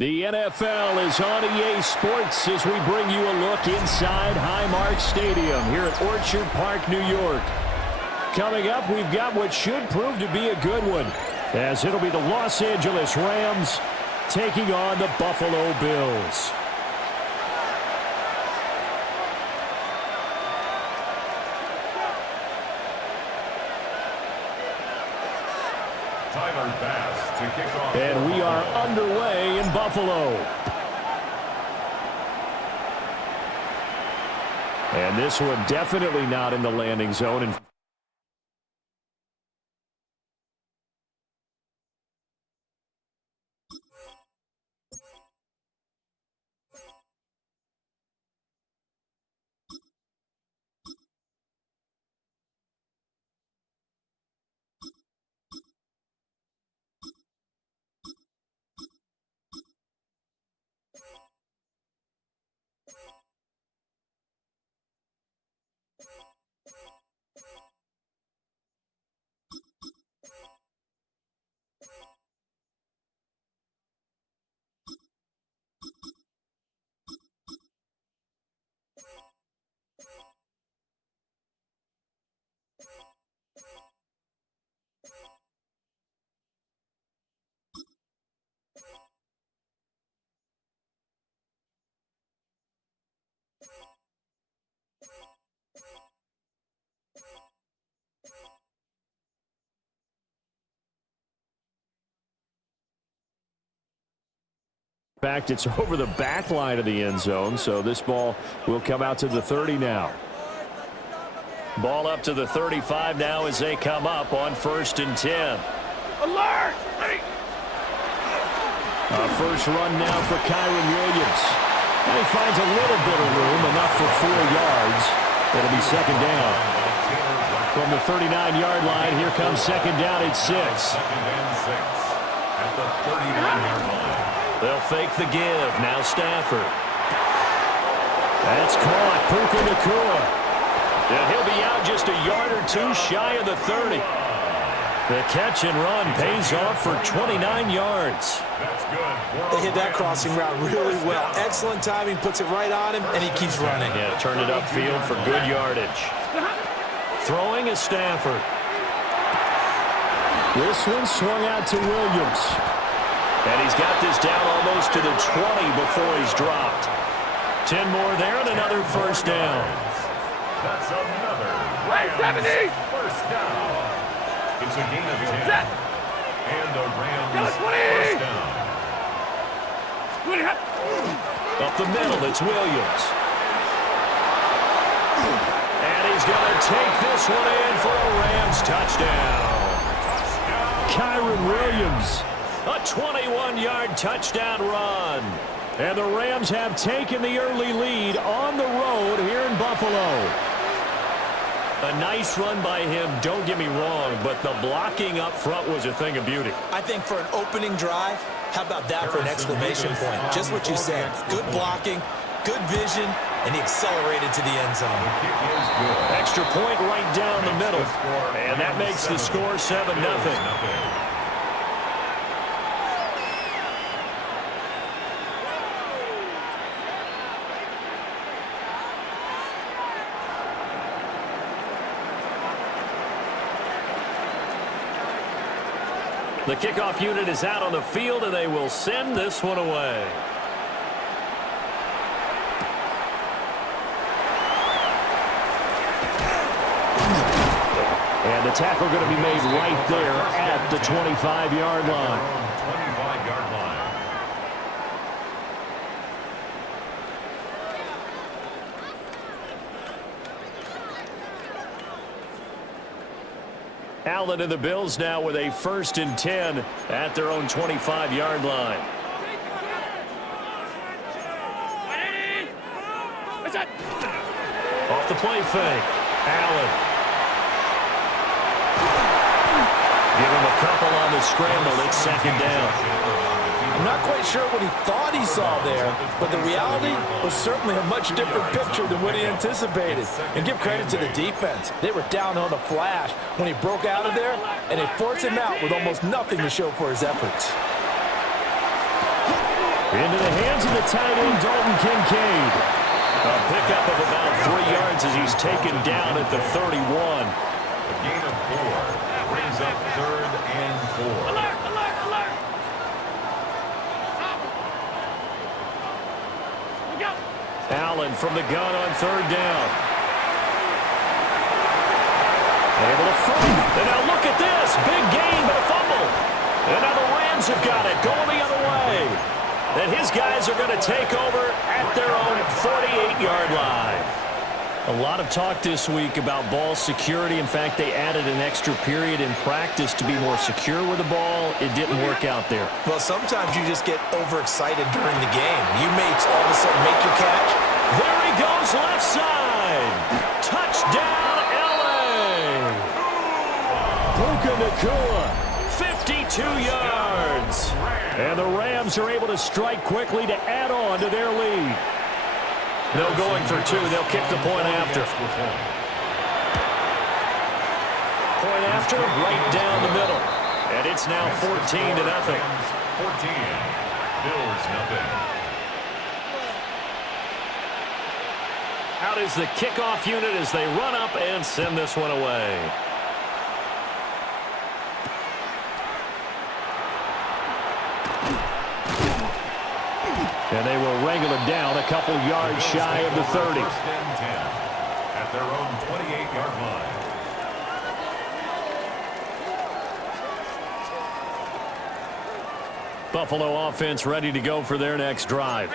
The NFL is on EA Sports as we bring you a look inside Highmark Stadium here at Orchard Park, New York. Coming up, we've got what should prove to be a good one, as it'll be the Los Angeles Rams taking on the Buffalo Bills. And we are underway in Buffalo. And this one definitely not in the landing zone. In fact, it's over the back line of the end zone, so this ball will come out to the 30 now. Ball up to the 35 now as they come up on 1st and 10. Alert! Ready. First run now for Kyron Williams. And he finds a little bit of room, enough for 4 yards. It'll be 2nd down. From the 39-yard line, here comes 2nd down at 6. 2nd and 6 at the 39-yard line. They'll fake the give. Now Stafford. That's caught. Puka Nacua. And he'll be out just a yard or 2 shy of the 30. The catch and run pays off for 29 yards. That's good. They hit that crossing route really well. Excellent timing, puts it right on him, and he keeps running. Yeah, turned it upfield for good yardage. Throwing is Stafford. This one swung out to Williams. And he's got this down almost to the 20 before he's dropped. 10 more there and another 1st down. That's another Rams first down. It's a gain of 10. And the Rams first down. Up the middle, it's Williams. And he's going to take this one in for a Rams touchdown. Kyron Williams. A 21-yard touchdown run. And the Rams have taken the early lead on the road here in Buffalo. A nice run by him, don't get me wrong, but the blocking up front was a thing of beauty. I think for an opening drive, how about that for an exclamation point? Just what you said. Good blocking, good vision, and he accelerated to the end zone. Extra point right down the middle. And that makes the score 7-0. The kickoff unit is out on the field, and they will send this one away. And the tackle going to be made right there at the 25-yard line. 25-yard line. Allen and the Bills now with a 1st and 10 at their own 25-yard line. Off the play fake. Allen. Give him a couple on the scramble. It's 2nd down. I'm not quite sure what he thought he saw there, but the reality was certainly a much different picture than what he anticipated. And give credit to the defense. They were down on the flash when he broke out of there, and they forced him out with almost nothing to show for his efforts. Into the hands of the tight end, Dalton Kincaid. A pickup of about 3 yards as he's taken down at the 31. A gain of 4 brings up 3rd and 4. Alert, alert, alert. We go. Allen from the gun on 3rd down. Able to throw. And now look at this. Big gain, but a fumble. And now the Rams have got it going the other way. And his guys are going to take over at their own 48-yard line. A lot of talk this week about ball security. In fact, they added an extra period in practice to be more secure with the ball. It didn't work out there. Well, sometimes you just get overexcited during the game. You may all of a sudden make your catch. There he goes, left side. Touchdown, L.A. Puka Nacua, 52 yards. And the Rams are able to strike quickly to add on to their lead. No going for 2. They'll kick the point after. Point after, right down the middle. And it's now 14-0. 14. Bills nothing. Out is the kickoff unit as they run up and send this one away. And they will wrangle it down a couple yards shy of the 30. 1st and 10 at their own 28-yard line. Buffalo offense ready to go for their next drive.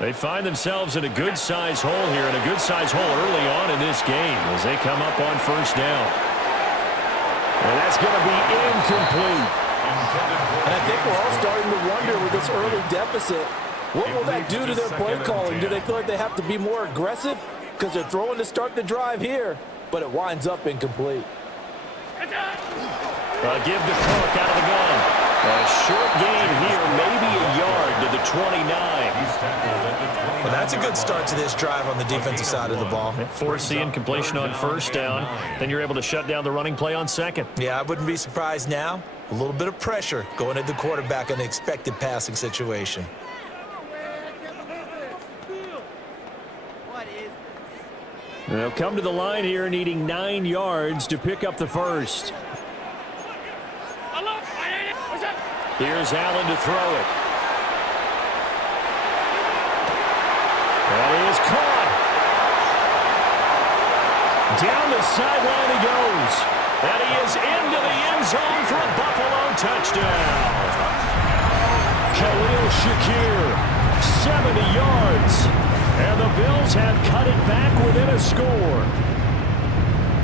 They find themselves in a good-sized hole here, and a good-sized hole early on in this game as they come up on 1st down. And that's going to be incomplete. And I think we're all starting to wonder with this early deficit, what will that do to their play calling? Do they feel like they have to be more aggressive because they're throwing to start the drive here, but it winds up incomplete? Give the Cook out of the gun. A short gain here, maybe a yard to the 29. Well, that's a good start to this drive on the defensive side of the ball. Force the incompletion on 1st down. Then you're able to shut down the running play on 2nd. Yeah, I wouldn't be surprised now. A little bit of pressure going at the quarterback in the expected passing situation. They'll come to the line here needing 9 yards to pick up the 1st. Here's Allen to throw it. That is caught. Down the sideline he goes. And he is into the end zone for a Buffalo touchdown. Khalil Shakir, 70 yards. And the Bills have cut it back within a score.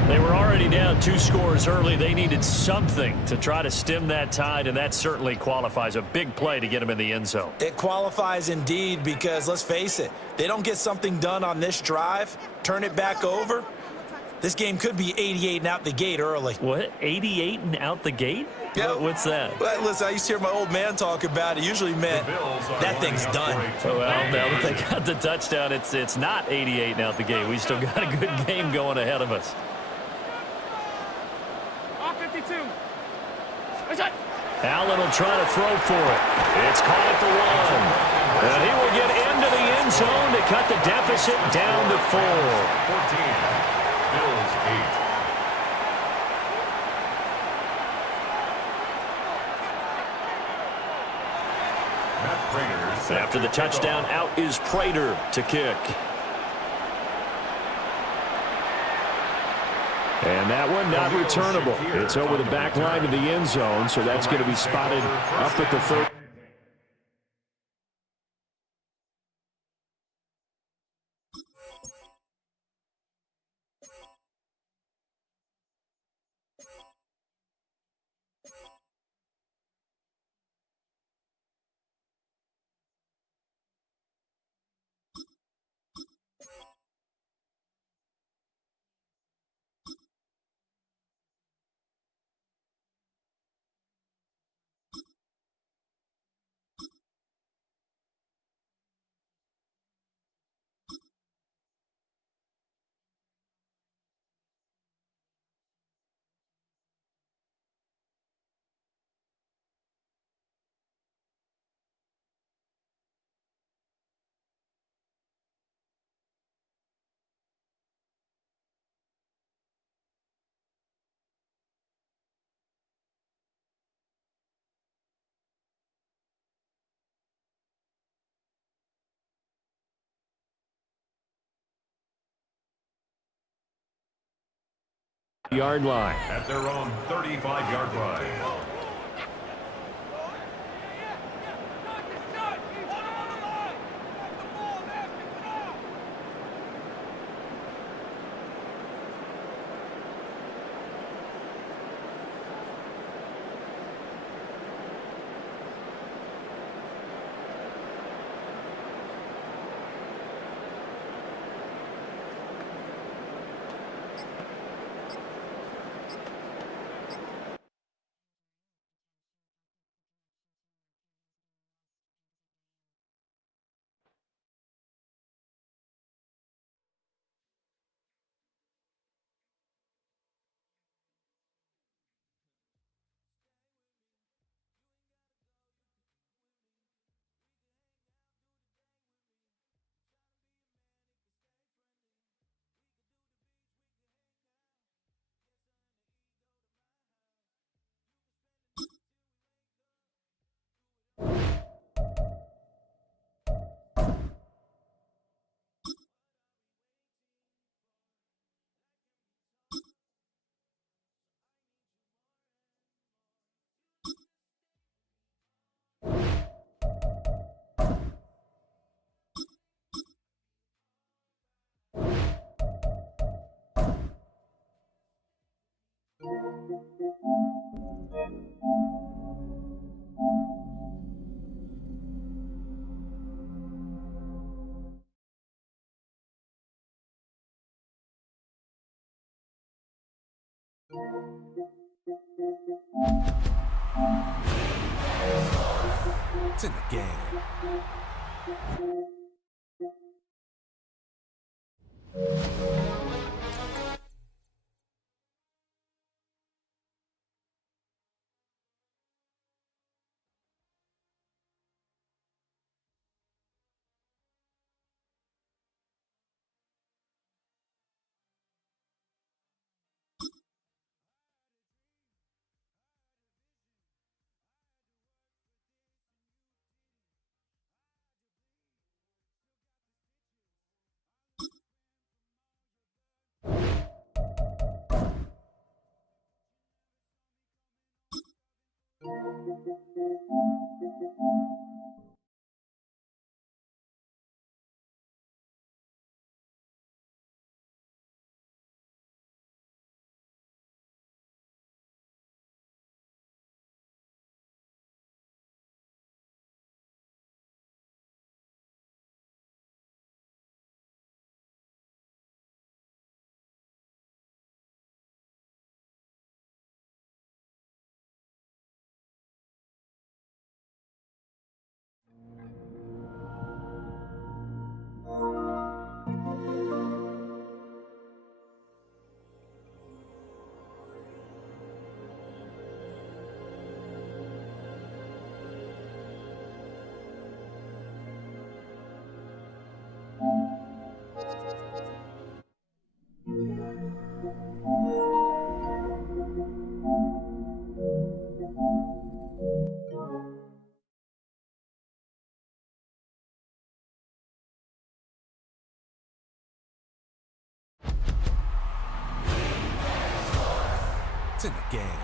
They were already down 2 scores early. They needed something to try to stem that tide, and that certainly qualifies. A big play to get them in the end zone. It qualifies indeed because, let's face it, they don't get something done on this drive, turn it back over, this game could be 88 and out the gate early. What? 88 and out the gate? Yeah. What's that? Well, listen, I used to hear my old man talk about it. Usually meant that thing's done. Well, now that they got the touchdown, it's not 88 and out the gate. We still got a good game going ahead of us. 52. Allen will try to throw for it. It's caught at the 1. And he will get into the end zone to cut the deficit down to 4. 14. Bills 8. After the touchdown, out is Prater to kick. And that one not returnable. It's over the back line of the end zone, so that's going to be spotted up at the 30. Yard line. At their own 35-yard line. It's in the game. It's in the game.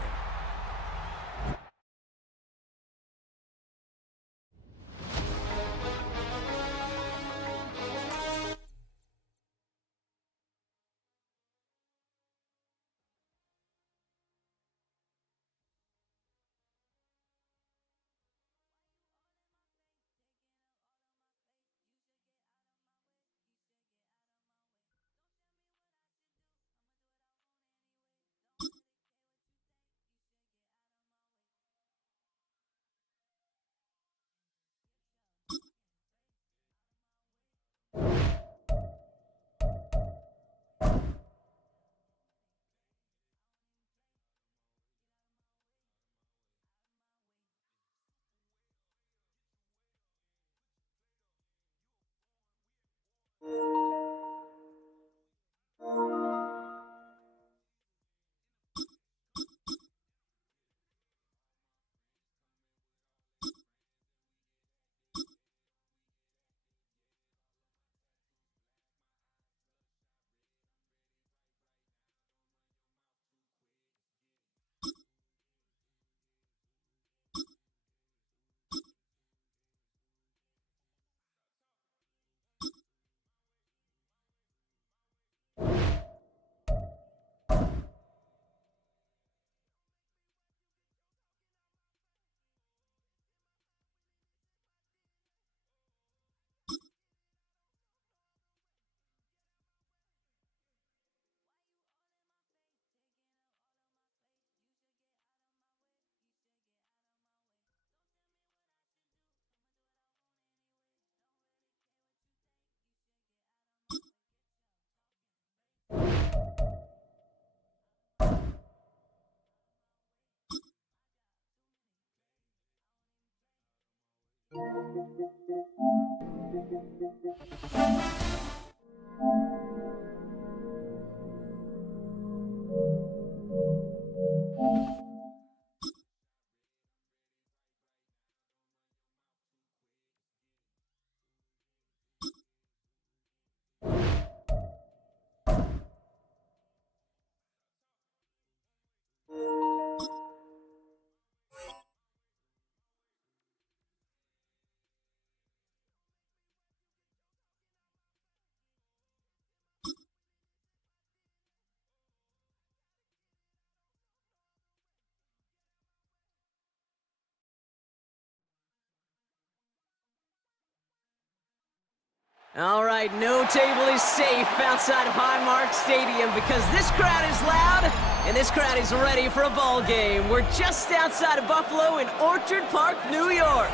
All right, no table is safe outside of Highmark Stadium because this crowd is loud and this crowd is ready for a ball game. We're just outside of Buffalo in Orchard Park, New York.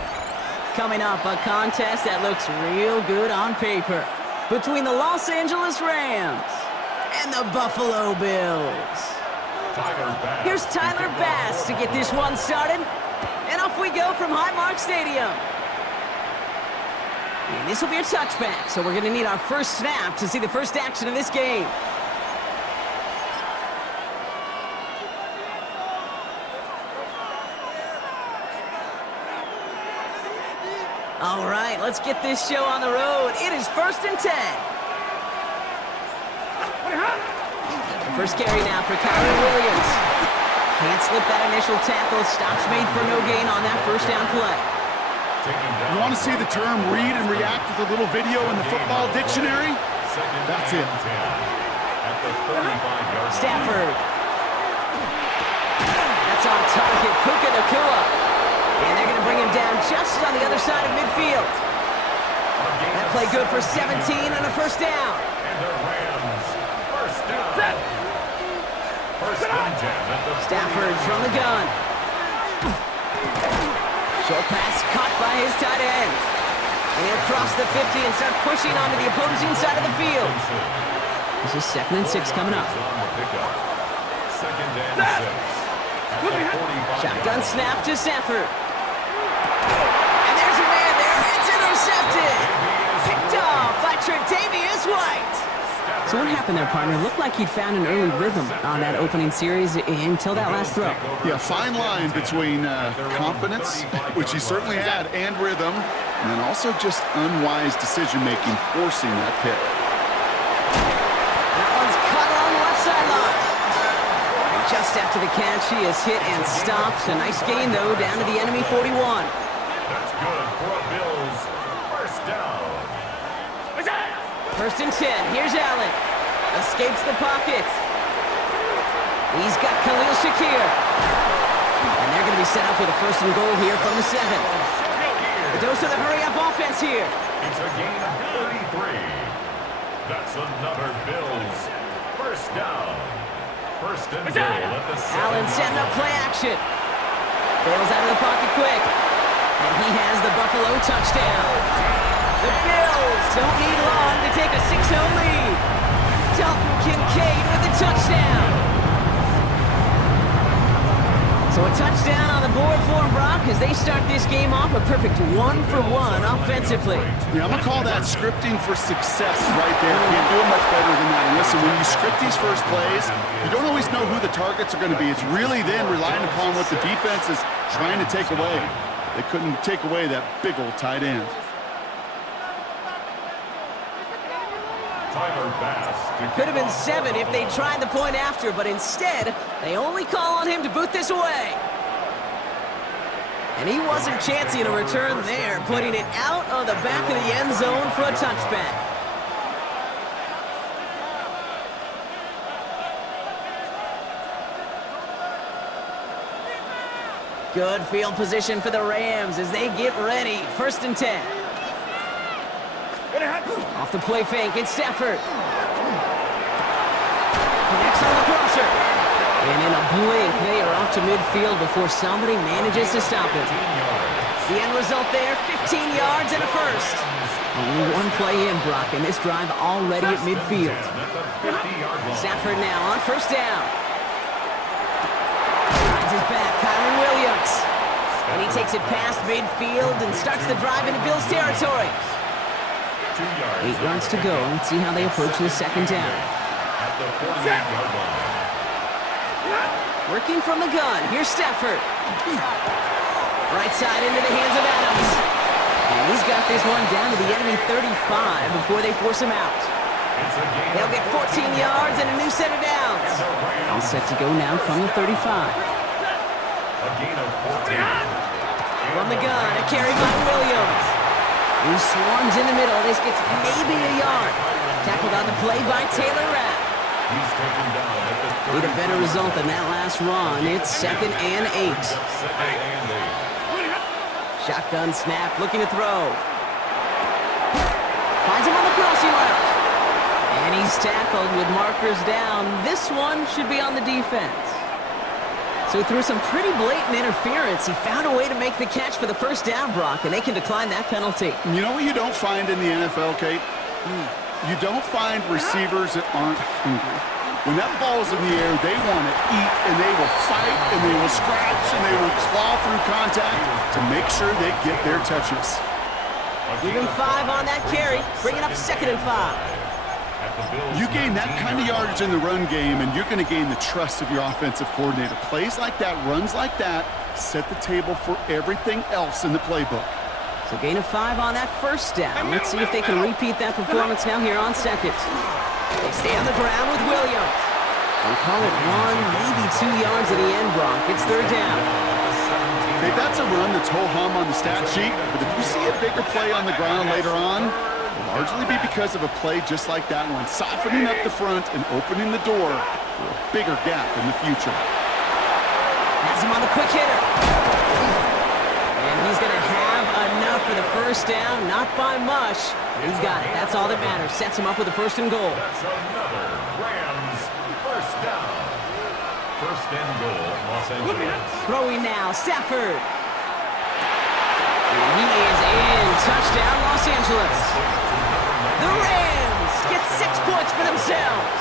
Coming up, a contest that looks real good on paper between the Los Angeles Rams and the Buffalo Bills. Here's Tyler Bass to get this one started, and off we go from Highmark Stadium. And this will be a touchback, so we're going to need our first snap to see the first action of this game. All right, let's get this show on the road. It is 1st and 10. First carry now for Kyron Williams. Can't slip that initial tackle. Stops made for no gain on that first down play. You want to see the term read and react with a little video in the football dictionary? That's it. Stafford. That's on target. Puka Nacua. And they're going to bring him down just on the other side of midfield. That play good for 17 and a first down. And the Rams, first down. First and 10. Stafford from the gun. Short pass caught by his tight end. And he'll cross the 50 and start pushing onto the opposing side of the field. This is 2nd and 6 coming up. Second and 6. Shotgun snap to Stafford. And there's a man there. It's intercepted. Picked off by Tre'Davious White. So what happened there, partner? Looked like he'd found an early rhythm on that opening series until that last throw. Yeah, fine line between confidence, which he certainly had, and rhythm, and then also just unwise decision-making, forcing that pick. That one's cut along the left sideline. And just after the catch, he is hit and stopped. A nice gain, though, down to the enemy 41. That's good for a Bills. First down. 1st and 10. Here's Allen. Escapes the pocket. He's got Khalil Shakir. And they're going to be set up with a 1st and goal here from the 7. The dose of the hurry-up offense here. It's a gain of 33. That's another Bills. First down. First and goal at the 7. Allen setting up play action. Bails out of the pocket quick. And he has the Buffalo touchdown. The Bills don't need long to take a 6-0 lead. Dalton Kincaid with the touchdown. So a touchdown on the board for them, Brock, as they start this game off a perfect 1-for-1 offensively. Yeah, I'm going to call that scripting for success right there. Can't do it much better than that. And listen, when you script these first plays, you don't always know who the targets are going to be. It's really then relying upon what the defense is trying to take away. They couldn't take away that big old tight end. Could have been 7 if they tried the point after, but instead, they only call on him to boot this away. And he wasn't chancing a return there, putting it out of the back of the end zone for a touchback. Good field position for the Rams as they get ready. 1st and 10. Off the play fake, it's Stafford. Connects on the crosser. And in a blink, they are off to midfield before somebody manages to stop it. The end result there, 15 yards and a first. Only one play in, Brock, and this drive already at midfield. Stafford now on 1st down. Rides his back, Kyron Williams. And he takes it past midfield and starts the drive into Bills territory. 2 yards. 8 yards to go. Let's see how they approach the second down. At the 48-yard line. Working from the gun. Here's Stafford. Right side into the hands of Adams. And he's got this one down to the enemy 35 before they force him out. They'll get 14 yards and a new set of downs. All set to go now from the 35. A gain of 14. From the gun, a carry by Williams. He swarms in the middle. This gets maybe a yard. Tackled on the play by Taylor Rapp. He's taken down at the 30. Need a better result than that last run. It's 2nd and 8. Second and 8. Shotgun snap, looking to throw. Finds him on the crossing route. And he's tackled with markers down. This one should be on the defense. So through some pretty blatant interference, he found a way to make the catch for the first down, Brock, and they can decline that penalty. You know what you don't find in the NFL, Kate? You don't find receivers that aren't hungry. When that ball's in the air, they want to eat, and they will fight, and they will scratch, and they will claw through contact to make sure they get their touches. Give him 5 on that carry, bring it up 2nd and 5. You gain that kind of yardage in the run game, and you're going to gain the trust of your offensive coordinator. Plays like that, runs like that, set the table for everything else in the playbook. So gain of 5 on that first down. Let's see if they can repeat that performance now here on 2nd. They stay on the ground with Williams. And call it 1, maybe 2 yards at the end, Brock. It's 3rd down. Okay, that's a run that's ho-hum on the stat sheet, but if you see a bigger play on the ground later on, it'll largely be because of a play just like that one, softening up the front and opening the door for a bigger gap in the future. Has him on the quick hitter. And he's going to have enough for the first down, not by much. He's got it. That's all that matters. Sets him up with a 1st and goal. That's another Rams first down. 1st and goal, Los Angeles. Throwing now, Stafford. And he is in. Touchdown, Los Angeles. The Rams get 6 points for themselves.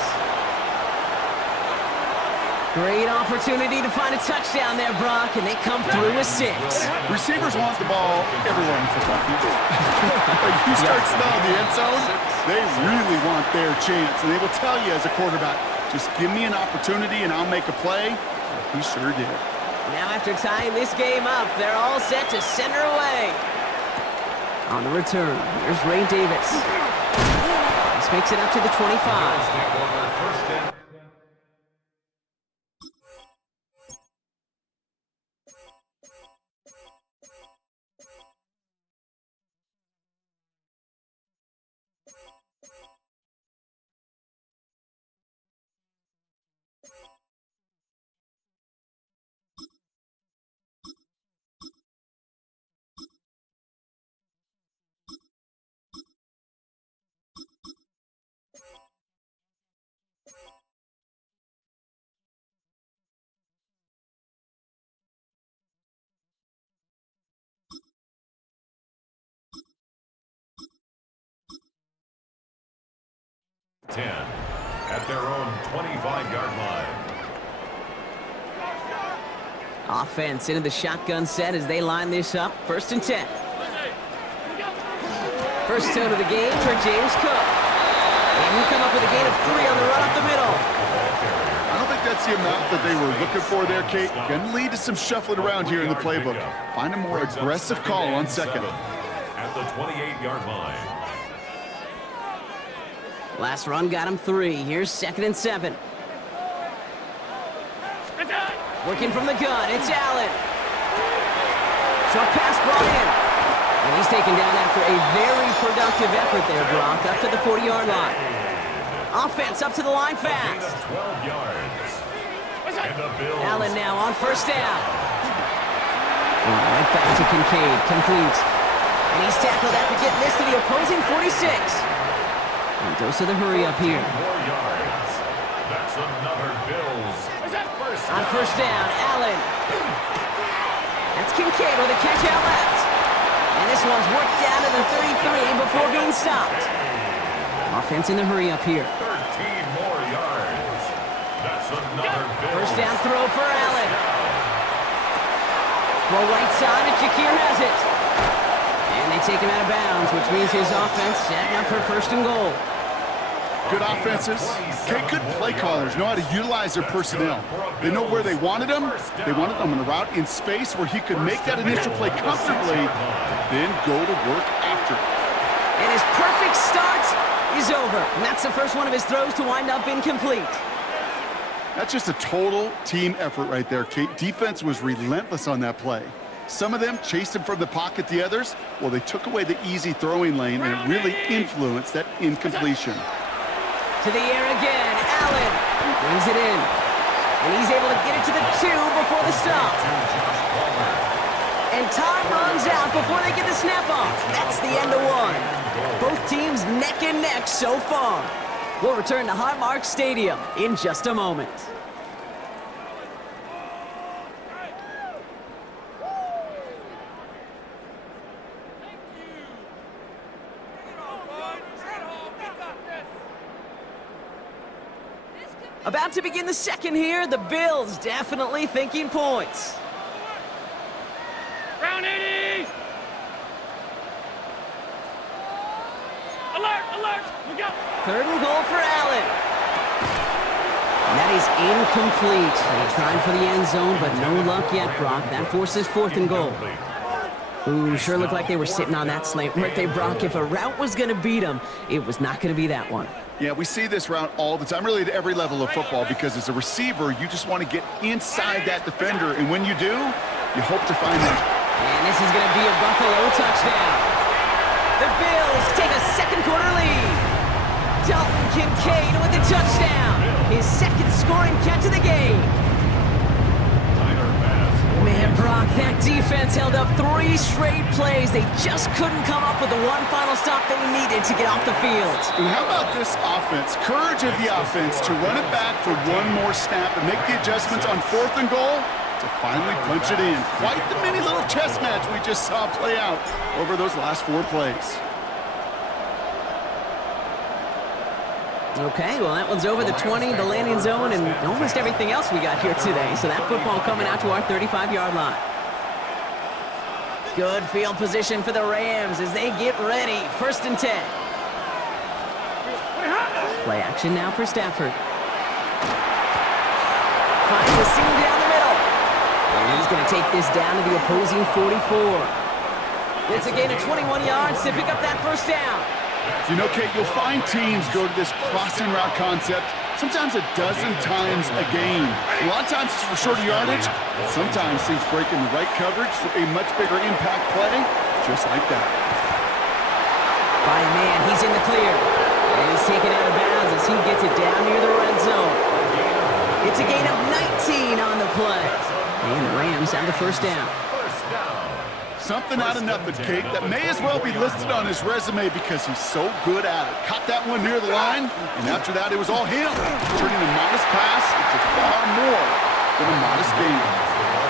Great opportunity to find a touchdown there, Brock, and they come through with 6. Receivers want the ball everywhere in football field. When you start smelling the end zone, they really want their chance. And they will tell you as a quarterback, just give me an opportunity and I'll make a play. He sure did. Now after tying this game up, they're all set to center away. On the return, here's Ray Davis. This makes it up to the 25. First and 10 at their own 25-yard line. Offense into the shotgun set as they line this up. 1st and 10. First tone of the game for James Cook. And he'll come up with a gain of 3 on the run up the middle. I don't think that's the amount that they were looking for there, Kate. Going to lead to some shuffling around here in the playbook. Find a more aggressive call on 2nd. At the 28-yard line. Last run got him 3. Here's 2nd and 7. Working from the gun, it's Allen. Short pass brought in. And he's taken down after a very productive effort there, Brock, up to the 40-yard line. Offense up to the line fast. 12 yards. And the Bills. Allen now on 1st down. Right back to Kincaid, complete. And he's tackled after getting this to the opposing 46. And goes to the hurry up here. 4 yards. That's another Bills. On 1st down, Allen. That's Kincaid with a catch out left. And this one's worked down to the 33 before being stopped. Offense in the hurry up here. 13 more yards. That's another Bills. 1st down throw for Allen. Throw right side, and Shakir has it. And they take him out of bounds, which means his offense setting up for first and goal. Good offenses. Okay, good play callers know how to utilize their personnel. They know where they wanted him. They wanted him on a route in space where he could make that initial play comfortably, then go to work after. And his perfect start is over. And that's the first one of his throws to wind up incomplete. That's just a total team effort right there, Kate. Defense was relentless on that play. Some of them chased him from the pocket. The others, well, they took away the easy throwing lane, and it really influenced that incompletion. To the air again, Allen brings it in. And he's able to get it to the 2 before the stop. And time runs out before they get the snap off. That's the end of one. Both teams neck and neck so far. We'll return to Highmark Stadium in just a moment. About to begin the second here, the Bills definitely thinking points. Round 80! Alert, alert! We go! Third and goal for Allen. And that is incomplete. They tried for the end zone, but no luck yet, Brock. That forces fourth and goal. Ooh, sure looked like they were sitting on that slant, weren't they, Brock? If a route was going to beat them, it was not going to be that one. Yeah, we see this route all the time, really at every level of football, because as a receiver, you just want to get inside that defender, and when you do, you hope to find that. And this is going to be a Buffalo touchdown. The Bills take a second quarter lead. Dalton Kincaid with the touchdown. His second scoring catch of the game. Man, Brock, that defense held up 3 straight plays. They just couldn't come up with the one final stop they needed to get off the field. And how about this offense? Courage of the offense to run it back for one more snap and make the adjustments on fourth and goal to finally punch it in. Quite the mini little chess match we just saw play out over those last 4 plays. Okay, well, that one's over the 20, the landing zone, and almost everything else we got here today. So that football coming out to our 35-yard line. Good field position for the Rams as they get ready. First and 10. Play action now for Stafford. Finds the seam down the middle. And he's going to take this down to the opposing 44. It's a gain of 21 yards to pick up that first down. You know, Kate, you'll find teams go to this crossing route concept sometimes a dozen times a game. A lot of times it's for shorter yardage, but sometimes teams break in the right coverage for a much bigger impact play, just like that. By man, he's in the clear. And he's taken out of bounds as he gets it down near the red zone. It's a gain of 19 on the play. And the Rams have the first down. Something out of nothing, Kate, that may as well be listed on his resume because he's so good at it. Caught that one near the line, and after that, it was all him, turning a modest pass into far more than a modest gain.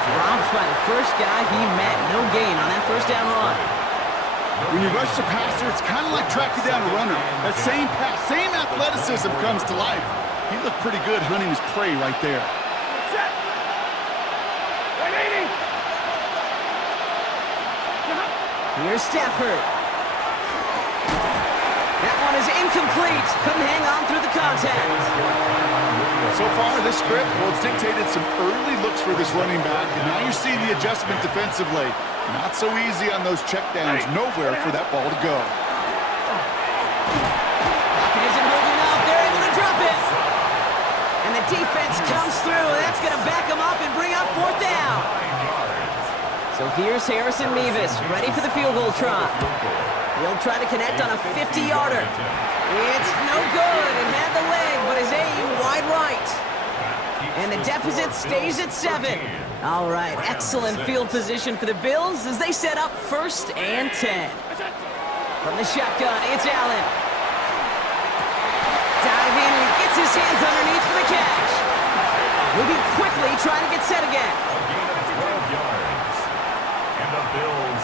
Dropped by the first guy he met. No gain on that first down run. When you rush the passer, it's kind of like tracking down a runner. That same pass, same athleticism comes to life. He looked pretty good hunting his prey right there. Here's Stafford. That one is incomplete. Couldn't hang on through the contact. So far, this script, well, it's dictated some early looks for this running back, and now you're seeing the adjustment defensively. Not so easy on those checkdowns. Nowhere for that ball to go. Pocket isn't holding up. They're able to drop it. And the defense comes through. That's going to back them up and bring up fourth down. So here's Harrison Mevis, ready for the field goal try. He'll try to connect on a 50-yarder. It's no good. It had the leg, but his aim wide right. And the deficit stays at 7. All right, excellent field position for the Bills as they set up first and 10. From the shotgun, it's Allen. Dive in, and he gets his hands underneath for the catch. Moving quickly, trying to get set again. Bills,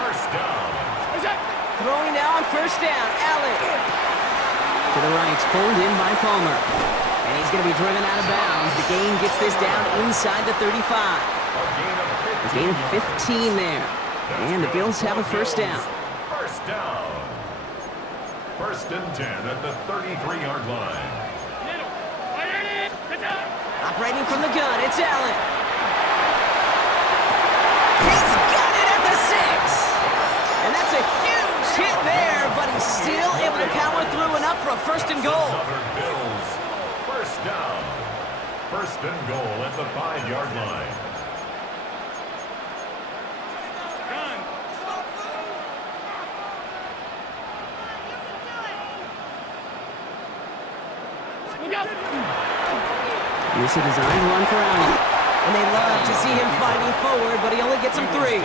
first down. Throwing now on first down, Allen. To the right, pulled in by Palmer. And he's going to be driven out of bounds. The gain gets this down inside the 35. A gain of 15 there. And the Bills have a first down. First down. First and 10 at the 33-yard line. Operating from the gun, it's Allen. He's got it at the 6. And that's a huge hit there, but he's still able to power through enough for a first and goal. Bills. First down. First and goal at the 5-yard line. This is a designed run for Allen. And they love to see him fighting forward, but he only gets him 3.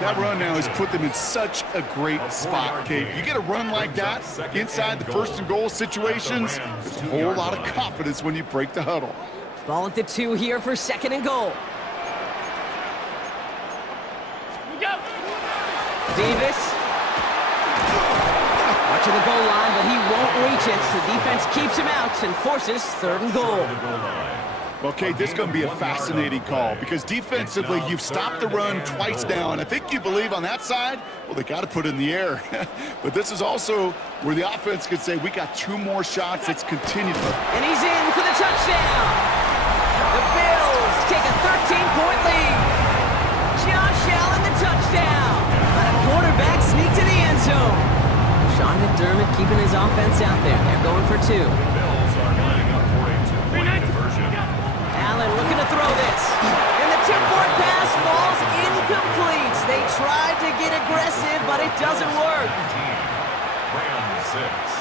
That run now has put them in such a great spot, Kate. You get a run like that inside the first and goal situations, there's a whole lot of confidence when you break the huddle. Ball at the 2 here for second and goal. Davis. Watching the goal line, but he won't reach it. The defense keeps him out and forces third and goal. Well, Kate, this is going to be a fascinating call because defensively, you've stopped the run twice now, and I think you believe on that side, well, they got to put it in the air. But this is also where the offense could say, we got 2 more shots. Let's continue. And he's in for the touchdown. The Bills take a 13-point lead. Josh Allen, the touchdown. But a quarterback sneak to the end zone. Sean McDermott keeping his offense out there. They're going for 2. Bills are lining up for a 2-point conversion. Allen looking to throw this. And the tip-point pass falls incomplete. They tried to get aggressive, but it doesn't work. Round 6.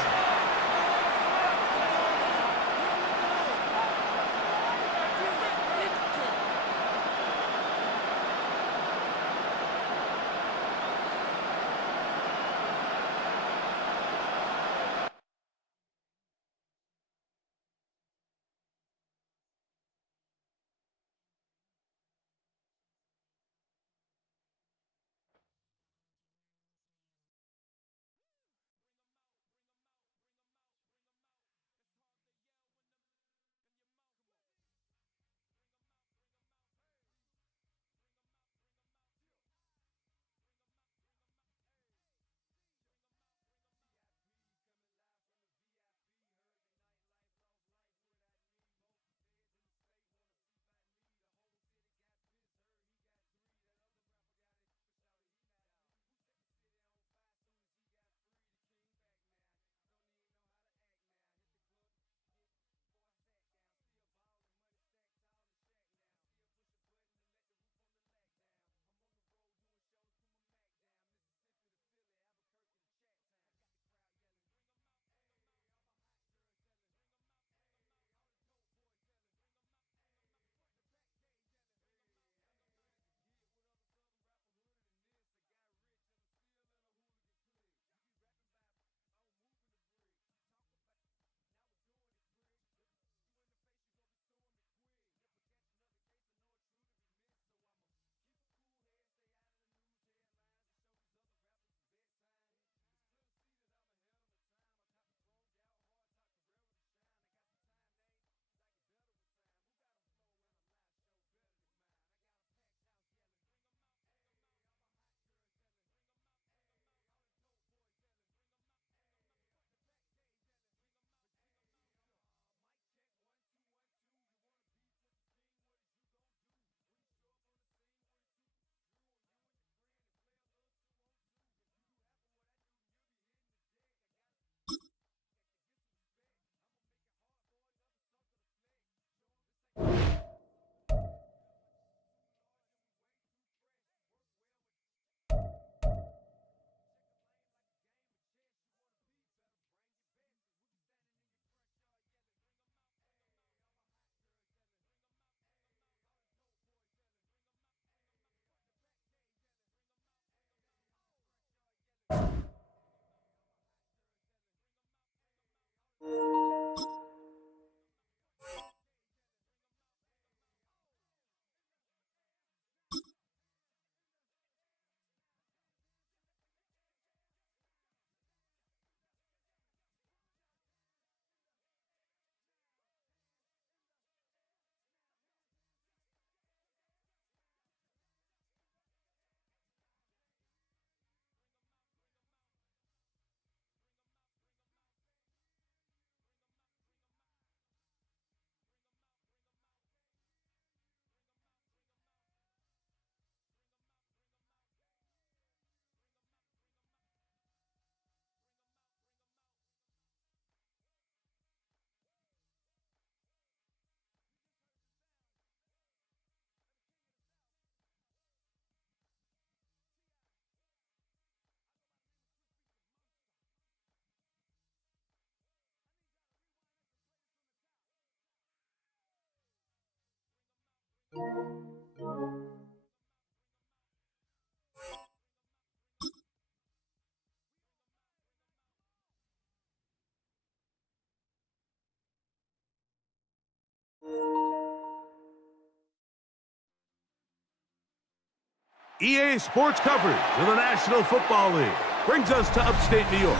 EA Sports coverage of the National Football League brings us to upstate New York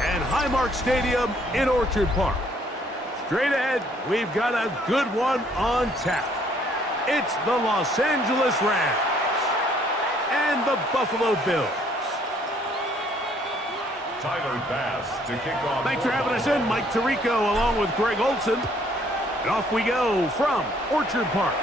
and Highmark Stadium in Orchard Park. Straight ahead, we've got a good one on tap. It's the Los Angeles Rams and the Buffalo Bills. Tyler Bass to kick off. Thanks for having us in, Mike Tirico, along with Greg Olson. And off we go from Orchard Park.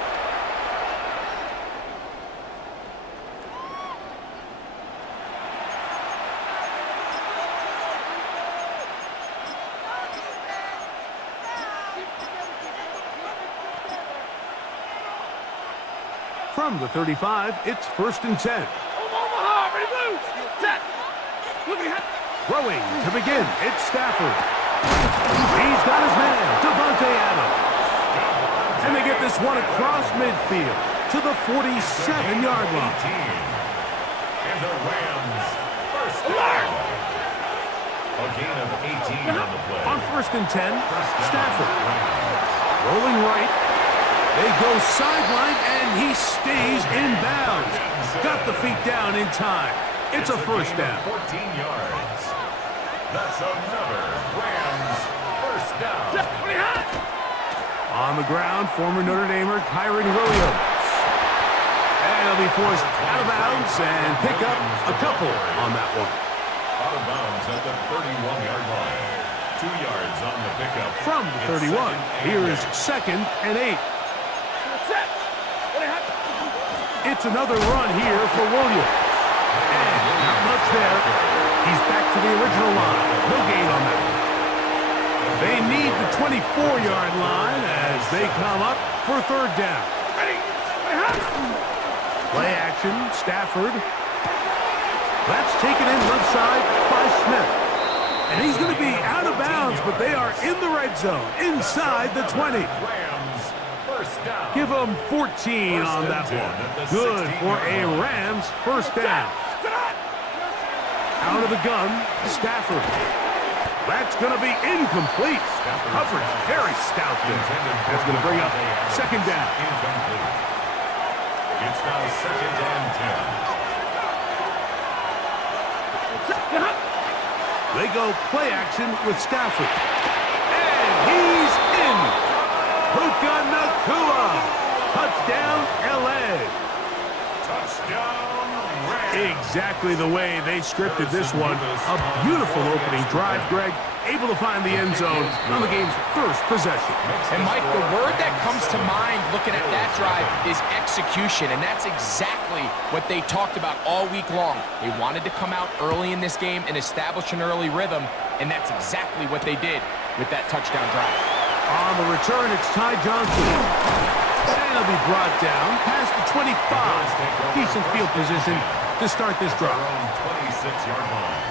From the 35, it's 1st and 10. Omaha, ready to move. Set. Look at Throwing to begin, it's Stafford. He's got his man, Devontae Adams. And they get this one across midfield to the 47-yard line. And the Rams first down. A gain of 18 on the play. On 1st and 10, Stafford. Rolling right. They go sideline, and he stays in bounds. Got the feet down in time. It's a first down. 14 yards. That's another Rams first down. On the ground, former Notre Damer Kyron Williams. And he'll be forced out of bounds and pick up a couple on that one. Out of bounds at the 31-yard line. 2 yards on the pickup. From the 31, here's 2nd and 8. It's another run here for Williams. And not much there. He's back to the original line. No gain on that. They need the 24-yard line as they come up for 3rd down. Play action, Stafford. That's taken in left side by Smith. And he's going to be out of bounds, but they are in the red zone, inside the 20. Give them 14 on that one. Good for a Rams first down. Out of the gun, Stafford. That's going to be incomplete. Coverage very stout there. That's going to bring up 2nd down. It's now 2nd and 10. They go play action with Stafford. And he's in. Puka Nacua. Touchdown, L.A. Touchdown, Rams. Exactly the way they scripted this one. A beautiful opening drive, Greg. Able to find the end zone on the game's first possession. And, Mike, the word that comes to mind looking at that drive is execution, and that's exactly what they talked about all week long. They wanted to come out early in this game and establish an early rhythm, and that's exactly what they did with that touchdown drive. On the return, it's Ty Johnson. And he'll be brought down past the 25. Decent field position to start this drive. 26-yard line.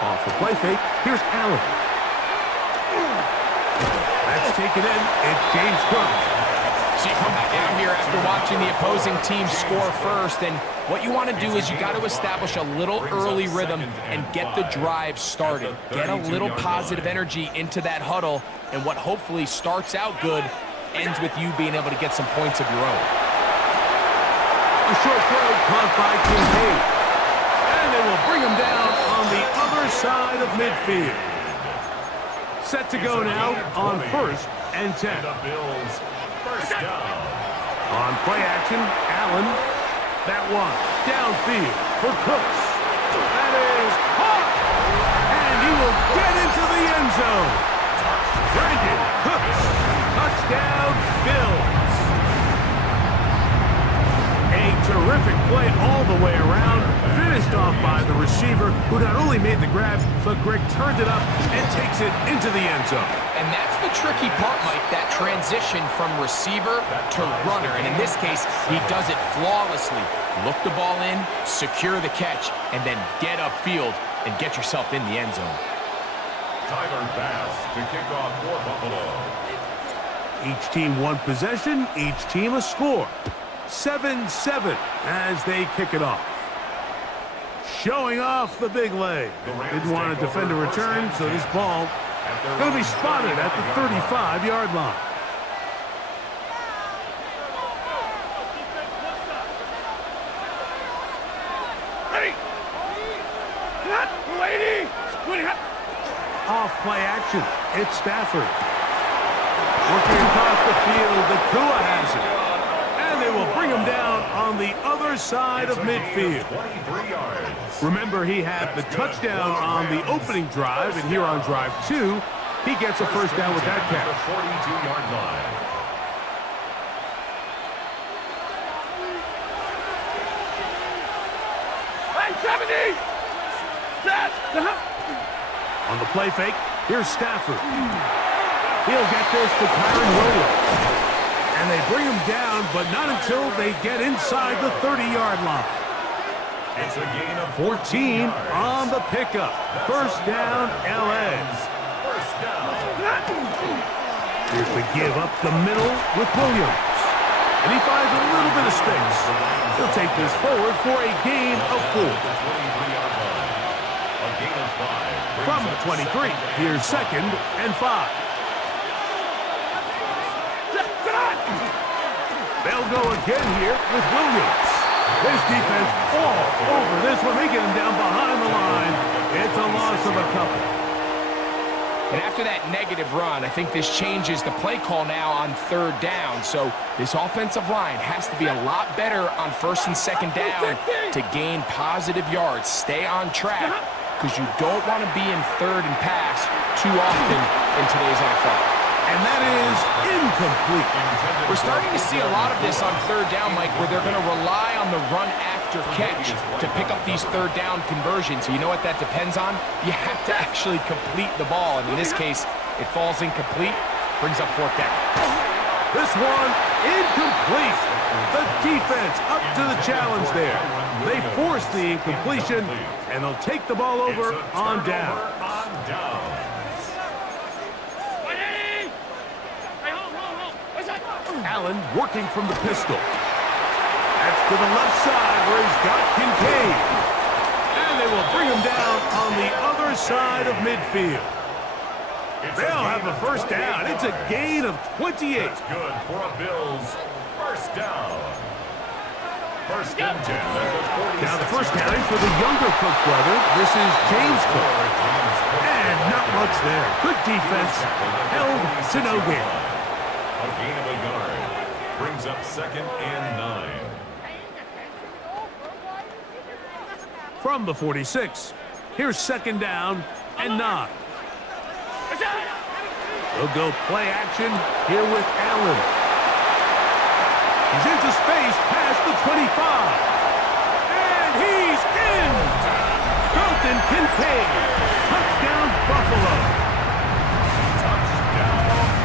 Off the play fake, here's Allen. That's taken in. It's James Cook. So you come back out here after watching the opposing team score first, and what you want to do is you got to establish a little early rhythm and get the drive started. Get a little positive energy into that huddle, and what hopefully starts out good ends with you being able to get some points of your own. A short throw caught by Kincaid. And they will bring him down on the other side of midfield. Set to go now on 1st and 10. The Bills first down. On play action, Allen. That one downfield for Cooks. That is caught. And he will get into the end zone. Brandon Cooks. Touchdown, Bills. A terrific play all the way around. Finished off by the receiver, who not only made the grab, but Greg turned it up and takes it into the end zone. And that's the tricky part, Mike, that transition from receiver to runner. And in this case, he does it flawlessly. Look the ball in, secure the catch, and then get upfield and get yourself in the end zone. Tyler Bass to kick off for Buffalo. Each team one possession, each team a score. 7-7 as they kick it off. Showing off the big leg. Didn't want to defend a return, so this ball going to be spotted at the 35-yard line. Off play action. It's Stafford. Working across the field, the Tua has it. And they will bring him down on the other side of midfield. Remember, he had the touchdown on the opening drive, and here on drive 2, he gets a first down with that catch. 42-yard line. On the play fake, here's Stafford. He'll get this to Kyren Williams. And they bring him down, but not until they get inside the 30-yard line. It's a gain of 14 on the pickup. First down, LA. First down. Here's the give up the middle with Williams. And he finds a little bit of space. He'll take this forward for a gain of 4. A gain of 5. From the 23, here's 2nd and 5. They'll go again here with Williams. This defense all over this one. They get him down behind the line. It's a loss of a couple. And after that negative run, I think this changes the play call now on 3rd down. So this offensive line has to be a lot better on 1st and 2nd down to gain positive yards. Stay on track, because you don't want to be in 3rd and pass too often in today's NFL. And that is incomplete. We're starting to see a lot of this on 3rd down, Mike, where they're going to rely on the run after catch to pick up these 3rd down conversions. So you know what that depends on? You have to actually complete the ball. And in this case, it falls incomplete, brings up 4th down. This one incomplete. The defense up to the challenge there. They force the incompletion, and they'll take the ball over on down. Allen working from the pistol. That's to the left side where he's got Kincaid. And they will bring him down on the other side of midfield. They'll have a first down. It's a gain of 28. That's good for a Bills first down. First and 10. Now the first down is for the younger Cook brother. This is James Cook. And not much there. Good defense. Held to no gain. A gain of a yard. Brings up 2nd and 9. From the 46, here's 2nd down and 9. They'll go play action here with Allen. He's into space past the 25. And he's in! Dalton Kincaid. Touchdown, Buffalo.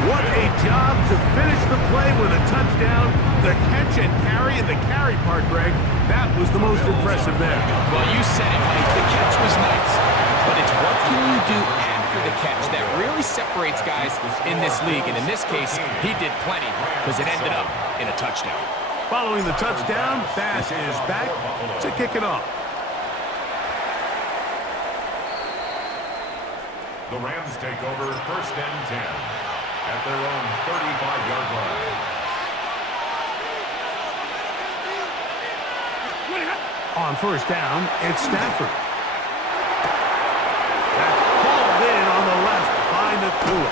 What a job to finish the play with a touchdown. The catch and carry, and the carry part, Greg, that was the most impressive there. Well, you said it, Mike. The catch was nice, but it's what can you do after the catch that really separates guys in this league. And in this case, he did plenty because it ended up in a touchdown. Following the touchdown, Bass is back to kick it off. The Rams take over 1st and 10 at their own 35-yard line. On first down, it's Stafford. That's called in on the left by Tua.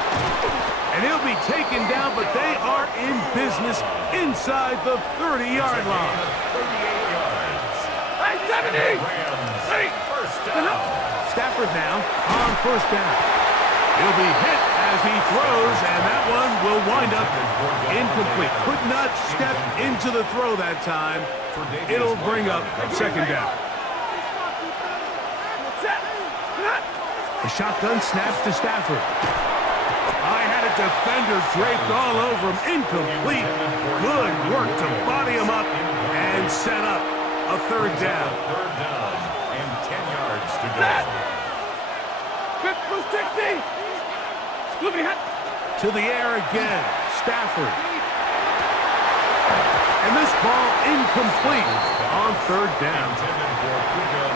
And he'll be taken down, but they are in business inside the 30-yard line. 38 yards. 70! First down. Stafford now on first down. He'll be hit as he throws, and that one will wind up incomplete. Could not step into the throw that time. It'll bring up 2nd down. A shotgun snap to Stafford. I had a defender draped all over him. Incomplete. Good work to body him up and set up a 3rd down. 3rd down and 10 yards to go. 60! To the air again. Stafford. And this ball incomplete on third down.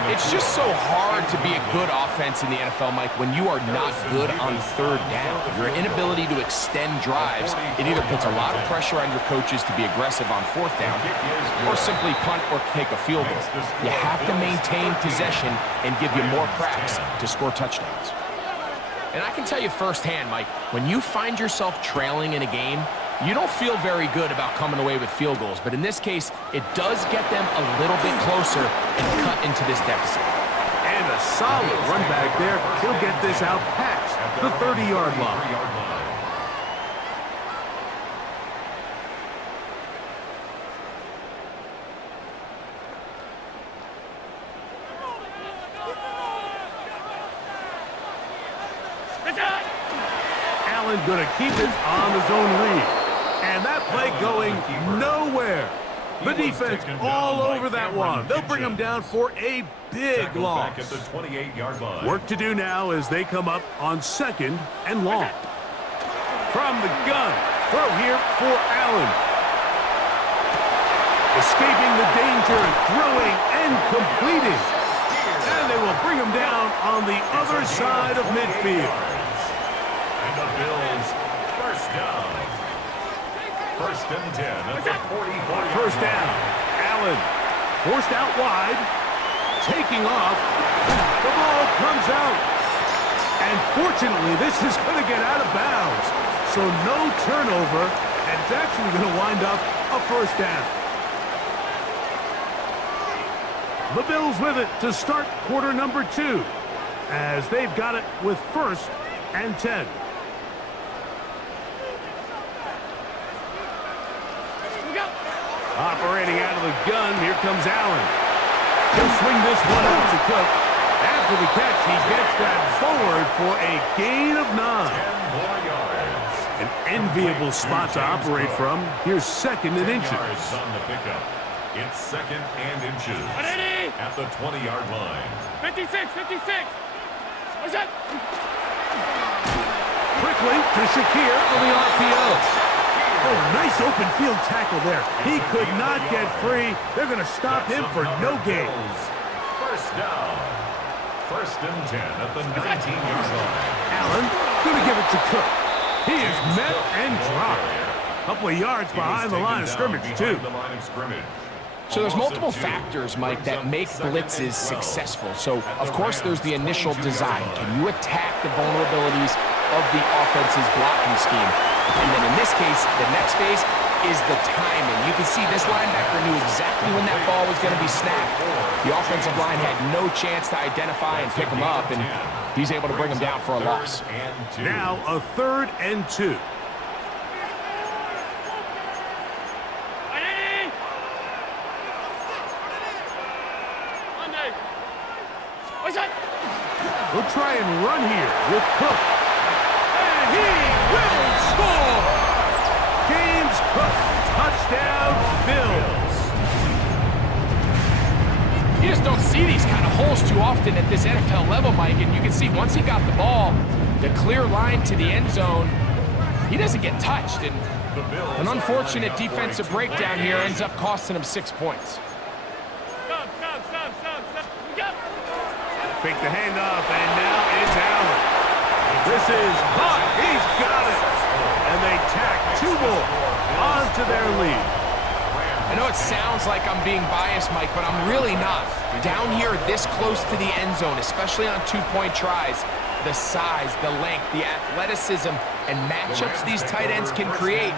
It's just so hard to be a good offense in the NFL, Mike, when you are not good on third down. Your inability to extend drives, it either puts a lot of pressure on your coaches to be aggressive on fourth down or simply punt or take a field goal. You have to maintain possession and give you more cracks to score touchdowns. And I can tell you firsthand, Mike, when you find yourself trailing in a game, you don't feel very good about coming away with field goals, but in this case, it does get them a little bit closer and cut into this deficit. And a solid run back there. He'll get this out past the 30-yard line. Allen going to keep it on his own read. And that play going nowhere. The defense all over that one. They'll bring him down for a big loss. At the 28-yard line. Work to do now as they come up on 2nd and long. From the gun, throw here for Allen. Escaping the danger, throwing and completing. And they will bring him down on the other side of midfield. And the Bills, first down. First and 10 at the 44. First down. Allen forced out wide. Taking off. The ball comes out. And fortunately, this is going to get out of bounds. So no turnover. And it's actually going to wind up a first down. The Bills with it to start quarter number 2. As they've got it with first and 10. Operating out of the gun, here comes Allen. He'll swing this one out to Cook. After the catch, he gets that forward for a gain of 9. 10 more yards. An enviable spot to operate from. Here's 2nd and inches. Yards on the pickup. It's 2nd and inches at the 20-yard line. 56. What's that? Quickly to Shakir on the RPO. Oh, nice open field tackle there. He could not get free. They're going to stop him for no gain. First down. First and 10 at the 19-yard line. Allen going to give it to Cook. He is met and dropped. A couple of yards behind the line of scrimmage, too. So there's multiple factors, Mike, that make blitzes successful. So, of course, there's the initial design. Can you attack the vulnerabilities of the offense's blocking scheme? And then in this case, the next phase is the timing. You can see this linebacker knew exactly when that ball was going to be snapped. The offensive line had no chance to identify and pick him up, and he's able to bring him down for a loss. Now a 3rd and 2. We'll try and run here with Cook. And he will score! James Cook, touchdown, Bills. You just don't see these kind of holes too often at this NFL level, Mike, and you can see once he got the ball, the clear line to the end zone, he doesn't get touched, and an unfortunate defensive breakdown here ends up costing him 6 points. Fake the handoff, and now it's Allen. This is hot. He's got it. And they tack 2 more onto their lead. I know it sounds like I'm being biased, Mike, but I'm really not. Down here this close to the end zone, especially on 2-point tries, the size, the length, the athleticism, and matchups these tight ends can create,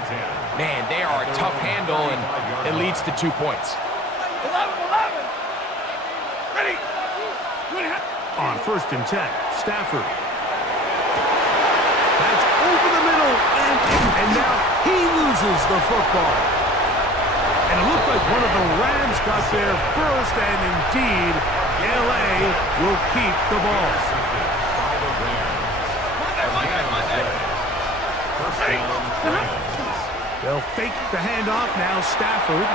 man, they are a tough handle, and it leads to 2 points. 11. Ready. On 1st and 10, Stafford. That's over the middle, and now he loses the football. And it looked like one of the Rams got there first, and indeed, LA will keep the ball. They'll fake the handoff now, Stafford.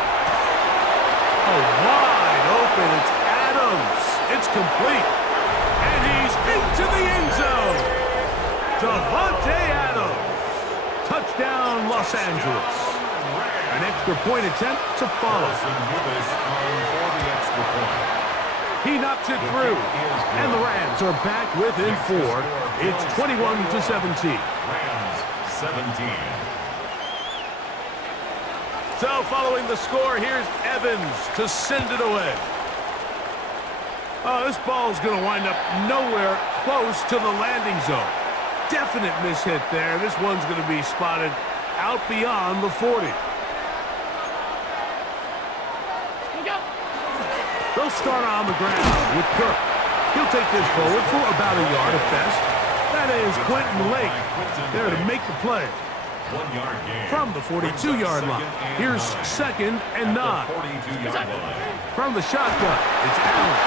Oh, wide open, it's Adams. It's complete. And he's into the end zone. Davante Adams. Touchdown, Los Angeles. An extra point attempt to follow. He knocks it through. And the Rams are back within 4. It's 21-17. Rams 17. So following the score, here's Evans to send it away. Oh, this ball's going to wind up nowhere close to the landing zone. Definite mishit there. This one's going to be spotted out beyond the 40. They'll start on the ground with Kirk. He'll take this forward for about a yard at best. That is Quentin Lake there to make the play. 1 yard gain. From the 42-yard line. Here's 2nd and 9. 42-yard line. From the shotgun, it's Allen.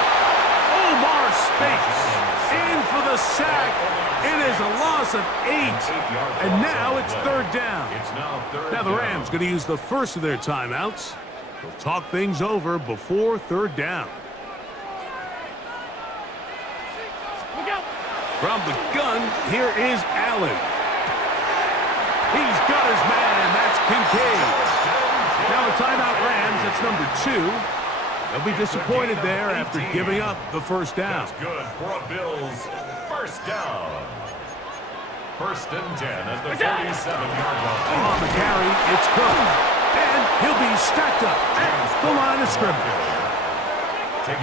Omar Speights in for the sack. It is a loss of 8. And now it's 3rd down. It's now 3rd Now the down. Rams going to use the first of their timeouts. They'll talk things over before 3rd down. From the gun, here is Allen. He's got his man. That's Kincaid. Now the timeout Rams, that's number 2. They'll be disappointed there after giving up the first down. That's good for a Bills first down. 1st and 10 at the 47-yard line. On the carry, it's Cook. And he'll be stacked up at the line of scrimmage.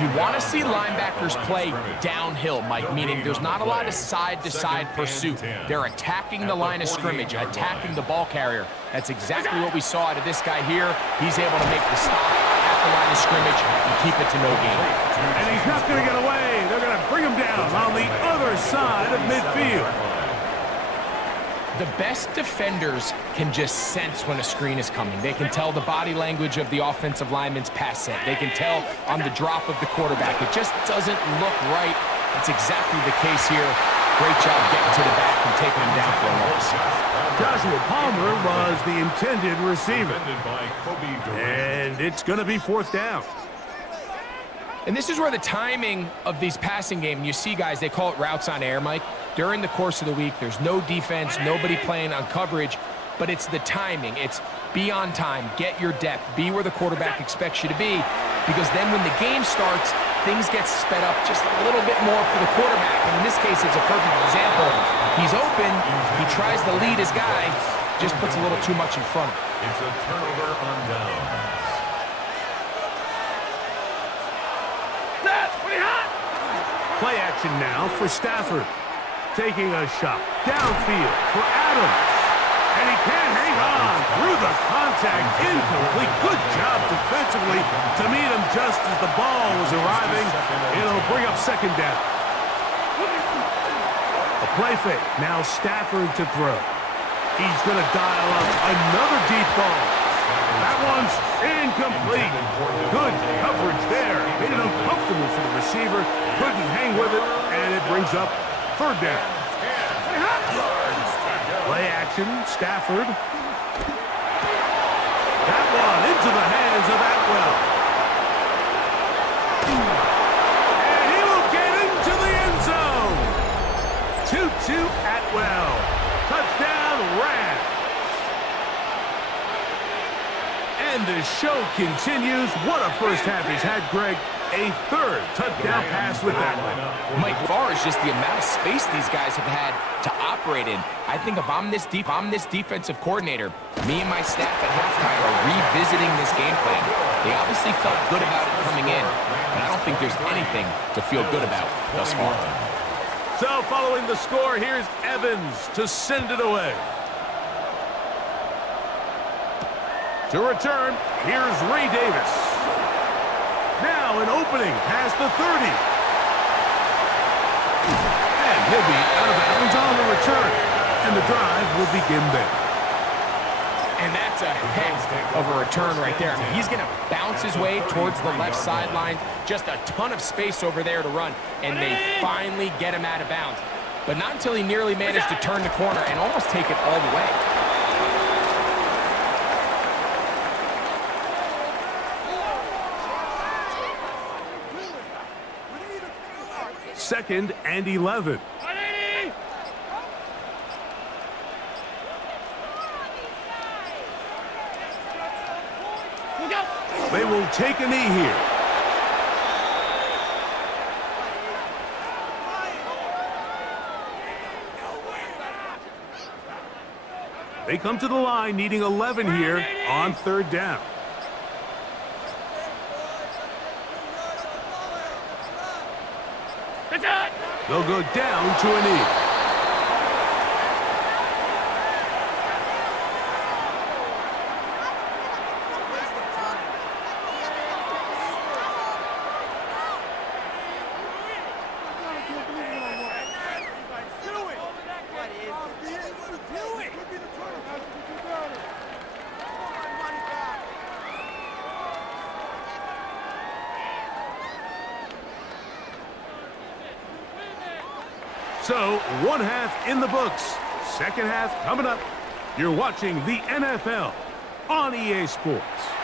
You want to see linebackers play downhill, Mike, meaning there's not a lot of side-to-side pursuit. They're attacking the line of scrimmage, attacking the ball carrier. That's exactly what we saw out of this guy here. He's able to make the stop at the line of scrimmage and keep it to no gain. And he's not going to get away. They're going to bring him down on the other side of midfield. The best defenders can just sense when a screen is coming. They can tell the body language of the offensive lineman's pass set. They can tell on the drop of the quarterback. It just doesn't look right. That's exactly the case here. Great job getting to the back and taking him down for a loss. Joshua Palmer was the intended receiver. And it's going to be 4th down. And this is where the timing of these passing game, you see guys, they call it routes on air, Mike. During the course of the week, there's no defense, nobody playing on coverage, but it's the timing. It's be on time, get your depth, be where the quarterback expects you to be, because then when the game starts, things get sped up just a little bit more for the quarterback. And in this case, it's a perfect example. He's open, he tries to lead his guy, just puts a little too much in front. It's a turnover on downs. Play action now for Stafford. Taking a shot downfield for Adams. And he can't hang on through the contact. Incomplete. Good job defensively to meet him just as the ball was arriving. It'll bring up 2nd down. A play fake. Now Stafford to throw. He's going to dial up another deep ball. That one's incomplete. Good coverage there. Made it uncomfortable for the receiver. Couldn't hang with it, and it brings up 3rd down. Play action, Stafford. That one into the hands of Atwell. And he will get into the end zone. 2-2 Atwell. Touchdown, Rams. And the show continues. What a first half he's had, Greg. A 3rd touchdown pass with that one. Mike, as far as just the amount of space these guys have had to operate in, I think if I'm this defensive coordinator, me and my staff at halftime are revisiting this game plan. They obviously felt good about it coming in, but I don't think there's anything to feel good about thus far. So following the score, here's Evans to send it away. To return, here's Ray Davis. Now an opening past the 30. And he'll be out of bounds on the return. And the drive will begin there. And that's a heck of a return right there. I mean, he's going to bounce his way towards the left sideline. Just a ton of space over there to run. And they finally get him out of bounds. But not until he nearly managed to turn the corner and almost take it all the way. 2nd and 11. will take a knee here. They come to the line needing 11 here on 3rd down. They'll go down to a knee. So, 1 half in the books. 2nd half coming up. You're watching the NFL on EA Sports.